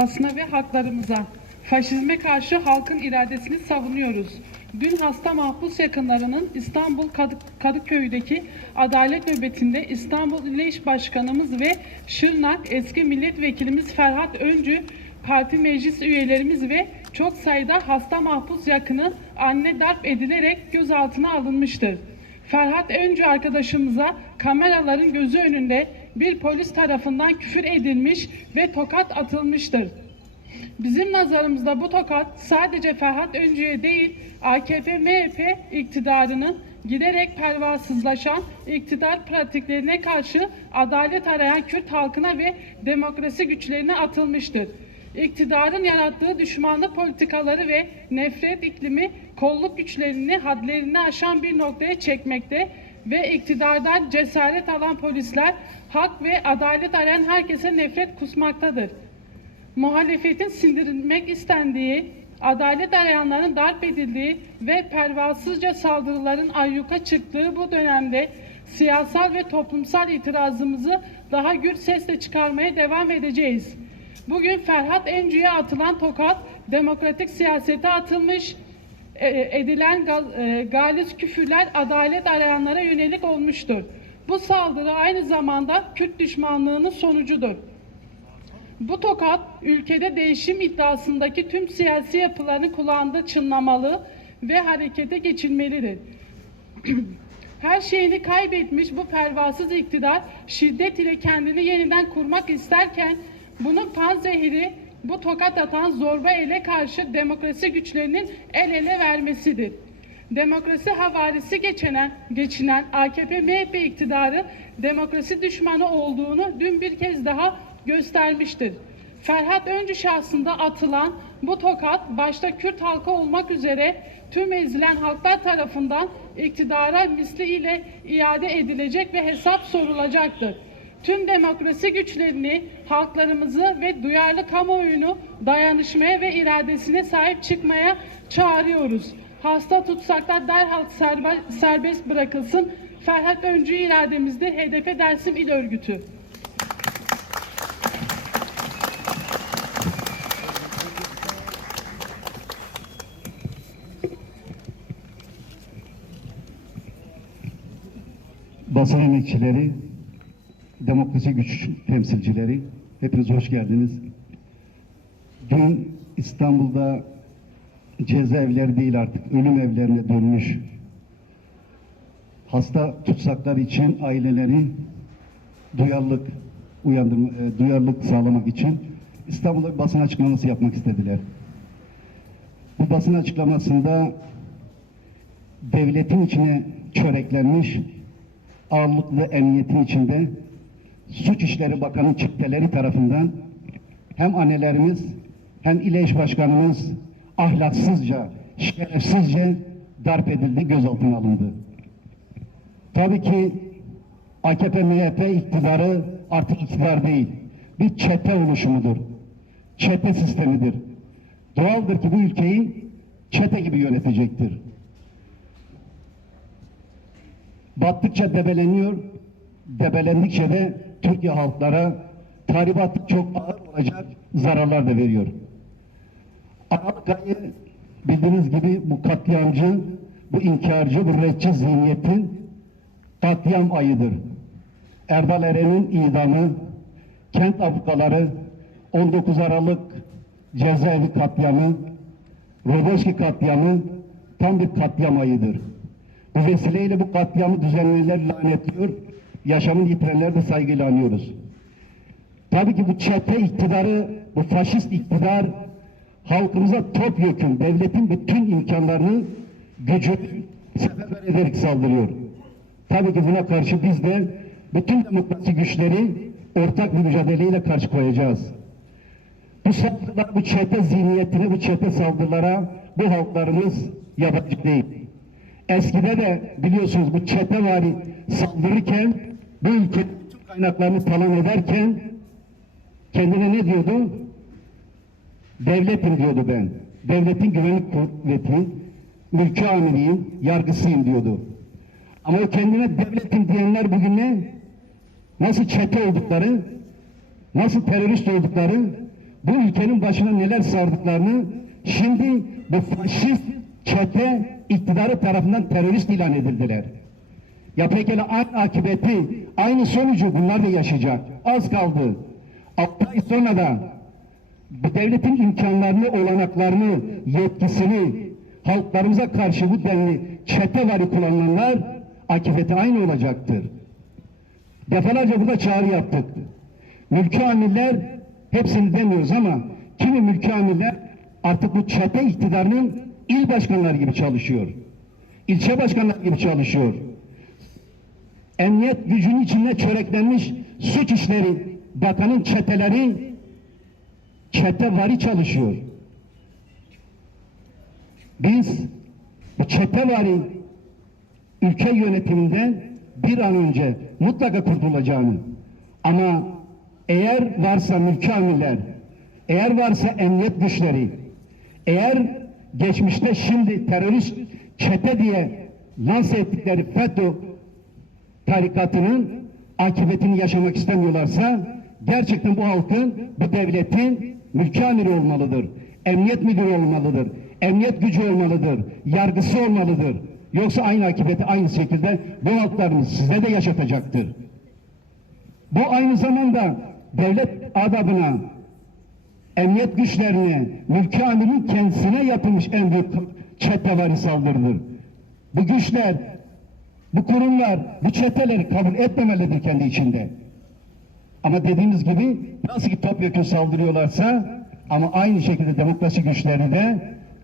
basına ve haklarımıza. Faşizme karşı halkın iradesini savunuyoruz. Dün hasta mahpus yakınlarının İstanbul Kadı- Kadıköy'deki adalet nöbetinde İstanbul İl İş Başkanımız ve Şırnak eski milletvekilimiz Ferhat Öncü, parti meclis üyelerimiz ve çok sayıda hasta mahpus yakını anne darp edilerek gözaltına alınmıştır. Ferhat Öncü arkadaşımıza kameraların gözü önünde bir polis tarafından küfür edilmiş ve tokat atılmıştır. Bizim nazarımızda bu tokat sadece Ferhat Öncü'ye değil AKP MHP iktidarının giderek pervasızlaşan iktidar pratiklerine karşı adalet arayan Kürt halkına ve demokrasi güçlerine atılmıştır. İktidarın yarattığı düşmanlık politikaları ve nefret iklimi kolluk güçlerini hadlerini aşan bir noktaya çekmekte ve iktidardan cesaret alan polisler hak ve adalet arayan herkese nefret kusmaktadır muhalefetin sindirilmek istendiği, adalet arayanların darp edildiği ve pervasızca saldırıların ayyuka çıktığı bu dönemde siyasal ve toplumsal itirazımızı daha gür sesle çıkarmaya devam edeceğiz. Bugün Ferhat Encü'ye atılan tokat demokratik siyasete atılmış, e, edilen gal- e, galis küfürler adalet arayanlara yönelik olmuştur. Bu saldırı aynı zamanda Kürt düşmanlığının sonucudur. Bu tokat ülkede değişim iddiasındaki tüm siyasi yapıların kulağında çınlamalı ve harekete geçilmelidir. Her şeyini kaybetmiş bu pervasız iktidar şiddet ile kendini yeniden kurmak isterken bunun panzehiri bu tokat atan zorba ele karşı demokrasi güçlerinin el ele vermesidir. Demokrasi havarisi geçinen, geçinen AKP MHP iktidarı demokrasi düşmanı olduğunu dün bir kez daha göstermiştir. Ferhat Öncü şahsında atılan bu tokat başta Kürt halkı olmak üzere tüm ezilen halklar tarafından iktidara misli ile iade edilecek ve hesap sorulacaktır. Tüm demokrasi güçlerini, halklarımızı ve duyarlı kamuoyunu dayanışmaya ve iradesine sahip çıkmaya çağırıyoruz. Hasta tutsaklar derhal serbe- serbest bırakılsın. Ferhat Öncü irademizde HDP Dersim İl Örgütü. basın emekçileri, demokrasi güç temsilcileri, hepiniz hoş geldiniz. Dün İstanbul'da cezaevleri değil artık ölüm evlerine dönmüş hasta tutsaklar için aileleri duyarlılık uyandırma, e, duyarlılık sağlamak için İstanbul'da bir basın açıklaması yapmak istediler. Bu basın açıklamasında devletin içine çöreklenmiş ağırlıklı emniyetin içinde Suç İşleri Bakanı çifteleri tarafından hem annelerimiz hem İl Eş Başkanımız ahlaksızca, şerefsizce darp edildi, gözaltına alındı. Tabii ki AKP MHP iktidarı artık iktidar değil. Bir çete oluşumudur. Çete sistemidir. Doğaldır ki bu ülkeyi çete gibi yönetecektir. Battıkça debeleniyor, debelendikçe de Türkiye halklara tahribat çok ağır olacak zararlar da veriyor. Aralık ayı bildiğiniz gibi bu katliamcı, bu inkarcı, bu redçi zihniyetin katliam ayıdır. Erdal Eren'in idamı, kent ablukaları, 19 Aralık cezaevi katliamı, Roboski katliamı tam bir katliam ayıdır. Bu vesileyle bu katliamı düzenleyenler lanetliyor, yaşamını yitirenleri de saygıyla anıyoruz. Tabii ki bu çete iktidarı, bu faşist iktidar halkımıza topyekun devletin bütün imkanlarını, gücünü seferber ederek saldırıyor. Tabii ki buna karşı biz de bütün demokrasi güçleri ortak bir mücadeleyle karşı koyacağız. Bu saldırılar, bu çete zihniyetine, bu çete saldırılara bu halklarımız yabancı değil. Eskide de biliyorsunuz bu çetevari saldırırken bu ülkenin bütün kaynaklarını talan ederken kendine ne diyordu? Devletim diyordu ben. Devletin güvenlik kuvveti, mülkü amiriyim, yargısıyım diyordu. Ama o kendine devletim diyenler bugün ne? Nasıl çete oldukları, nasıl terörist oldukları, bu ülkenin başına neler sardıklarını şimdi bu faşist çete iktidarı tarafından terörist ilan edildiler. Ya pekala aynı akıbeti, aynı sonucu bunlar da yaşayacak. Az kaldı. 6 ay sonra da bu devletin imkanlarını, olanaklarını, yetkisini halklarımıza karşı bu denli çetevari kullananlar akıbeti aynı olacaktır. Defalarca burada çağrı yaptık. Mülki amirler hepsini demiyoruz ama kimi mülki amirler artık bu çete iktidarının il başkanları gibi çalışıyor. İlçe başkanları gibi çalışıyor. Emniyet gücünün içinde çöreklenmiş suç işleri, bakanın çeteleri çetevari çalışıyor. Biz bu çetevari ülke yönetiminden bir an önce mutlaka kurtulacağını ama eğer varsa mülki amirler, eğer varsa emniyet güçleri, eğer geçmişte şimdi terörist çete diye lanse ettikleri FETÖ tarikatının akıbetini yaşamak istemiyorlarsa gerçekten bu halkın, bu devletin mülki amiri olmalıdır. Emniyet müdürü olmalıdır. Emniyet gücü olmalıdır. Yargısı olmalıdır. Yoksa aynı akıbeti aynı şekilde bu halklarımız size de yaşatacaktır. Bu aynı zamanda devlet adabına, emniyet güçlerine, mülki amirin kendisine yapılmış en büyük çetevari saldırıdır. Bu güçler, bu kurumlar, bu çeteleri kabul etmemelidir kendi içinde. Ama dediğimiz gibi nasıl ki topyekun saldırıyorlarsa ama aynı şekilde demokrasi güçleri de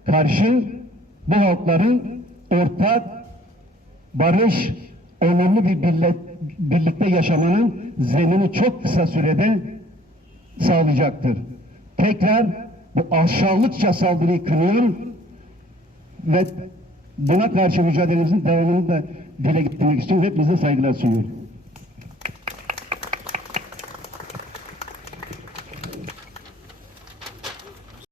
karşı bu halkların ortak barış, onurlu bir birle- birlikte yaşamanın zemini çok kısa sürede sağlayacaktır. Tekrar bu aşağılıkça saldırıyı kınıyor ve buna karşı mücadelemizin devamını da dile getirmek istiyorum. Hepinize saygılar sunuyorum.